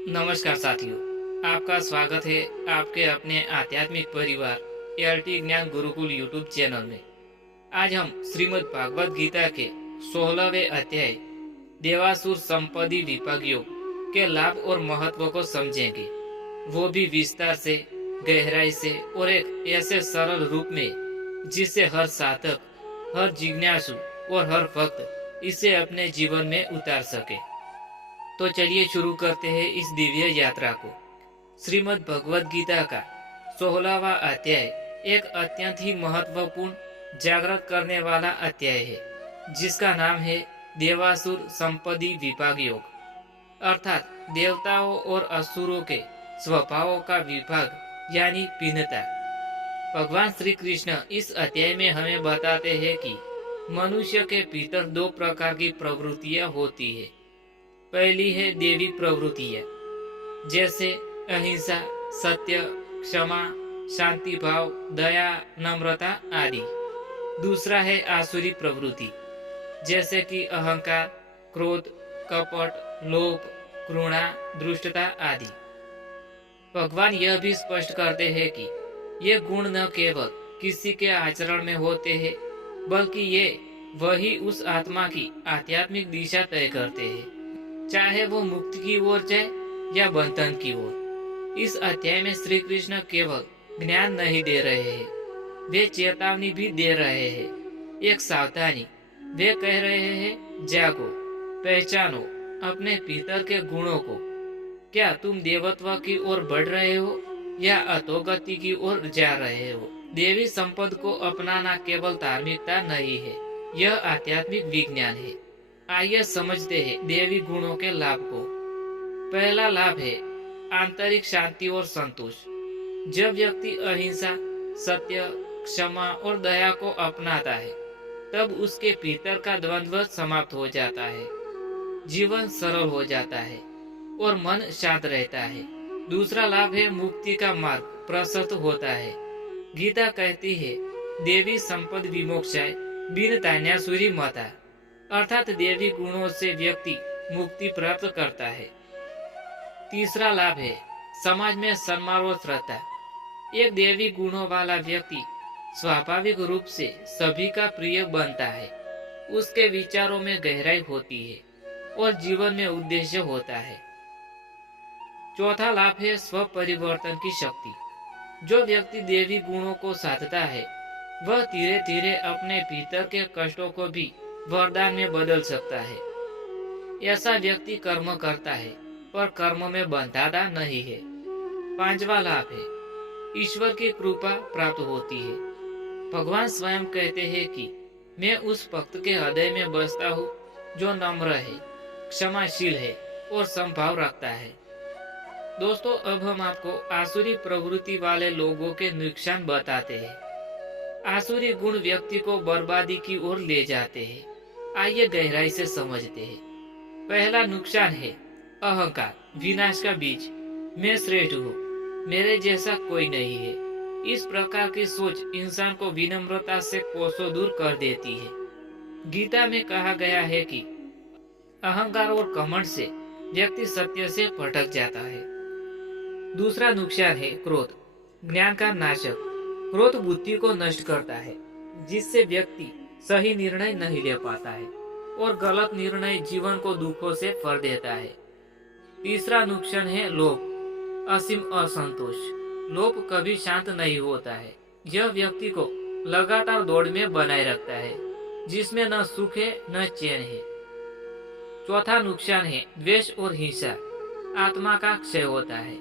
नमस्कार साथियों, आपका स्वागत है आपके अपने आध्यात्मिक परिवार एलटी ज्ञान गुरुकुल यूट्यूब चैनल में। आज हम श्रीमद् भागवत गीता के 16वें अध्याय देवासुर संपत्ति विभाग योग के लाभ और महत्व को समझेंगे, वो भी विस्तार से, गहराई से और एक ऐसे सरल रूप में जिससे हर साधक, हर जिज्ञासु और हर भक्त इसे अपने जीवन में उतार सके। तो चलिए शुरू करते हैं इस दिव्य यात्रा को। श्रीमद् भगवद गीता का 16वां अध्याय एक अत्यंत ही महत्वपूर्ण जागृत करने वाला अध्याय है, जिसका नाम है देवासुर संपत्ति विभाग योग, अर्थात देवताओं और असुरों के स्वभावों का विभाग यानी भिन्नता। भगवान श्री कृष्ण इस अध्याय में हमें बताते हैं कि मनुष्य के भीतर दो प्रकार की प्रवृत्तियां होती है। पहली है देवी प्रवृत्तियां, जैसे अहिंसा, सत्य, क्षमा, शांति भाव, दया, नम्रता आदि। दूसरा है आसुरी प्रवृत्ति, जैसे कि अहंकार, क्रोध, कपट, लोभ, घृणा, दुष्टता आदि। भगवान यह भी स्पष्ट करते हैं कि ये गुण न केवल किसी के आचरण में होते हैं, बल्कि ये वही उस आत्मा की आध्यात्मिक दिशा तय करते हैं, चाहे वो मुक्ति की ओर जाए या बंधन की ओर। इस अध्याय में श्री कृष्ण केवल ज्ञान नहीं दे रहे हैं, वे चेतावनी भी दे रहे हैं, एक सावधानी। वे कह रहे हैं, जागो, पहचानो अपने भीतर के गुणों को। क्या तुम देवत्व की ओर बढ़ रहे हो या अधोगति की ओर जा रहे हो? देवी संपद को अपनाना केवल धार्मिकता नहीं है, यह आध्यात्मिक विज्ञान है। आइए समझते हैं देवी गुणों के लाभ को। पहला लाभ है आंतरिक शांति और संतोष। जब व्यक्ति अहिंसा, सत्य, क्षमा और दया को अपनाता है, तब उसके भीतर का द्वंद्व समाप्त हो जाता है, जीवन सरल हो जाता है और मन शांत रहता है। दूसरा लाभ है मुक्ति का मार्ग प्रशस्त होता है। गीता कहती है, देवी संपद विमोक्षाय बिन तान्यासुरी मता, अर्थात देवी गुणों से व्यक्ति मुक्ति प्राप्त करता है। तीसरा लाभ है समाज में सम्मान और श्रद्धा। एक देवी गुणों वाला व्यक्ति स्वाभाविक रूप से सभी का प्रिय बनता है, उसके विचारों में गहराई होती है और जीवन में उद्देश्य होता है। चौथा लाभ है स्व परिवर्तन की शक्ति। जो व्यक्ति देवी गुणों को साधता है, वह धीरे धीरे अपने भीतर के कष्टों को भी वरदान में बदल सकता है। ऐसा व्यक्ति कर्म करता है पर कर्म में बंधाता नहीं है। पांचवा लाभ है ईश्वर की कृपा प्राप्त होती है। भगवान स्वयं कहते हैं कि मैं उस भक्त के हृदय में बसता हूँ जो नम्र है, क्षमाशील है और समभाव रखता है। दोस्तों, अब हम आपको आसुरी प्रवृत्ति वाले लोगों के नुकसान बताते हैं। आसुरी गुण व्यक्ति को बर्बादी की ओर ले जाते हैं। आइए गहराई से समझते हैं। पहला नुकसान है अहंकार, विनाश का बीज। मैं श्रेष्ठ हूँ, मेरे जैसा कोई नहीं है। इस प्रकार की सोच इंसान को विनम्रता से कोसों दूर कर देती है। गीता में कहा गया है कि अहंकार और घमंड से व्यक्ति सत्य से भटक जाता है। दूसरा नुकसान है क्रोध, ज्ञान का नाशक। क्रोध बुद्धि को नष्ट करता है, जिससे व्यक्ति सही निर्णय नहीं ले पाता है और गलत निर्णय जीवन को दुखों से भर देता है। तीसरा नुकसान है लोभ, असीम असंतोष। लोभ कभी शांत नहीं होता है, यह व्यक्ति को लगातार दौड़ में बनाए रखता है, जिसमें न सुख है न चैन है। चौथा नुकसान है द्वेष और हिंसा, आत्मा का क्षय होता है।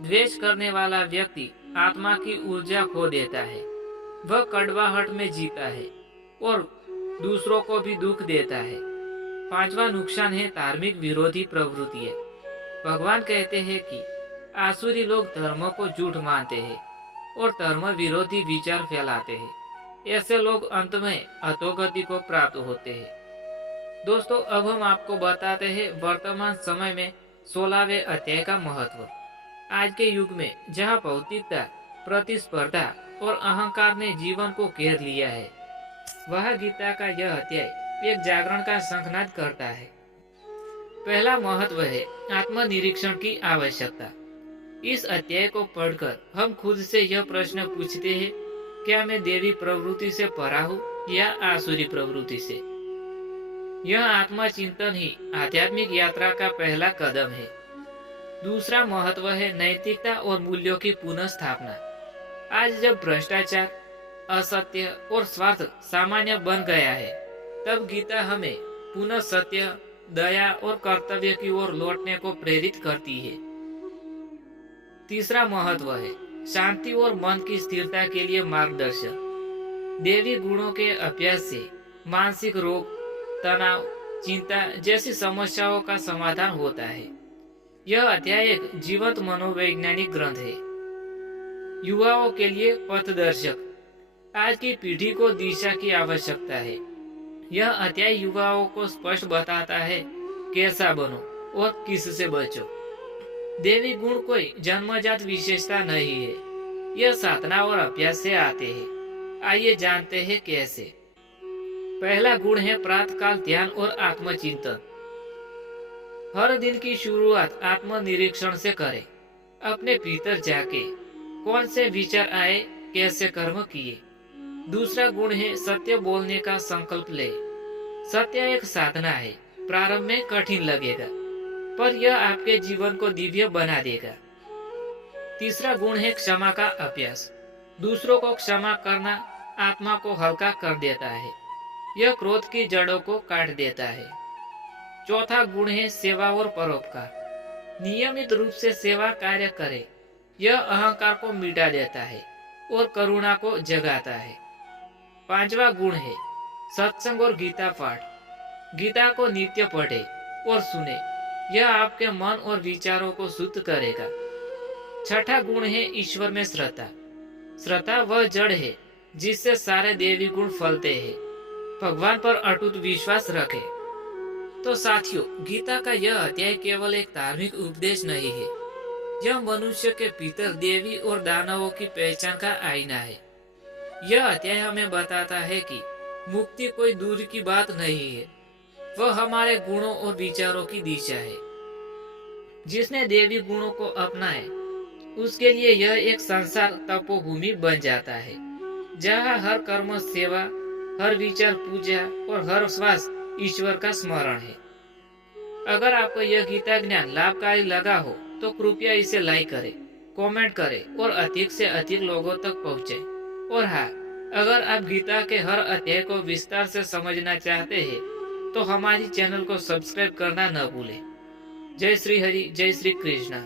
द्वेष करने वाला व्यक्ति आत्मा की ऊर्जा खो देता है, वह कड़वाहट में जीता है और दूसरों को भी दुख देता है। पांचवा नुकसान है धार्मिक विरोधी प्रवृत्तियां। भगवान कहते हैं कि आसुरी लोग धर्म को झूठ मानते हैं और धर्म विरोधी विचार फैलाते हैं। ऐसे लोग अंत में अधोगति को प्राप्त होते हैं। दोस्तों, अब हम आपको बताते हैं वर्तमान समय में 16वें अध्याय का महत्व। आज के युग में जहाँ भौतिकता, प्रतिस्पर्धा और अहंकार ने जीवन को घेर लिया है, वह गीता का यह अध्याय एक जागरण का शंखनाद करता है। पहला महत्व है आत्मनिरीक्षण की आवश्यकता। इस अध्याय को पढ़कर हम खुद से यह प्रश्न पूछते हैं, क्या मैं देवी प्रवृत्ति से परा हूँ या आसुरी प्रवृत्ति से? यह आत्मचिंतन ही आध्यात्मिक यात्रा का पहला कदम है। दूसरा महत्व है नैतिकता और मूल्यों की पुनः स्थापना। आज जब भ्रष्टाचार, असत्य और स्वार्थ सामान्य बन गया है, तब गीता हमें पुनः सत्य, दया और कर्तव्य की ओर लौटने को प्रेरित करती है। तीसरा महत्व है शांति और मन की स्थिरता के लिए मार्गदर्शन। देवी गुणों के अभ्यास से मानसिक रोग, तनाव, चिंता जैसी समस्याओं का समाधान होता है। यह अध्याय एक जीवंत मनोवैज्ञानिक ग्रंथ है, युवाओं के लिए पथदर्शक। आज की पीढ़ी को दिशा की आवश्यकता है। यह अध्याय युवाओं को स्पष्ट बताता है कैसा बनो और किससे बचो। देवी गुण कोई जन्मजात विशेषता नहीं है, यह साधना और अभ्यास से आते हैं। आइए जानते हैं कैसे। पहला गुण है प्रातःकाल ध्यान और आत्मचिंतन। हर दिन की शुरुआत आत्मनिरीक्षण से करें। अपने भीतर जाके कौन से विचार आए, कैसे कर्म किए। दूसरा गुण है सत्य बोलने का संकल्प ले। सत्य एक साधना है, प्रारंभ में कठिन लगेगा, पर यह आपके जीवन को दिव्य बना देगा। तीसरा गुण है क्षमा का अभ्यास। दूसरों को क्षमा करना आत्मा को हल्का कर देता है, यह क्रोध की जड़ों को काट देता है। चौथा गुण है सेवा और परोपकार। नियमित रूप से सेवा कार्य करें, यह अहंकार को मिटा देता है और करुणा को जगाता है। पांचवा गुण है सत्संग और गीता पाठ। गीता को नित्य पढ़े और सुने, यह आपके मन और विचारों को शुद्ध करेगा। छठा गुण है ईश्वर में श्रद्धा। श्रद्धा वह जड़ है जिससे सारे देवी गुण फलते हैं। भगवान पर अटूट विश्वास रखें। तो साथियों, गीता का यह अध्याय केवल एक धार्मिक उपदेश नहीं है, यह मनुष्य के भीतर देवी और दानवों की पहचान का आईना है। यह अध्याय हमें बताता है कि मुक्ति कोई दूर की बात नहीं है, वह हमारे गुणों और विचारों की दिशा है। जिसने देवी गुणों को अपनाए, उसके लिए यह एक संसार तपोभूमि बन जाता है, जहाँ हर कर्म सेवा, हर विचार पूजा और हर श्वास ईश्वर का स्मरण है। अगर आपको यह गीता ज्ञान लाभकारी लगा हो तो कृपया इसे लाइक करें, कमेंट करें और अधिक से अधिक लोगों तक पहुँचे। और हाँ, अगर आप गीता के हर अध्याय को विस्तार से समझना चाहते हैं तो हमारी चैनल को सब्सक्राइब करना न भूलें। जय श्री हरि, जय श्री कृष्णा।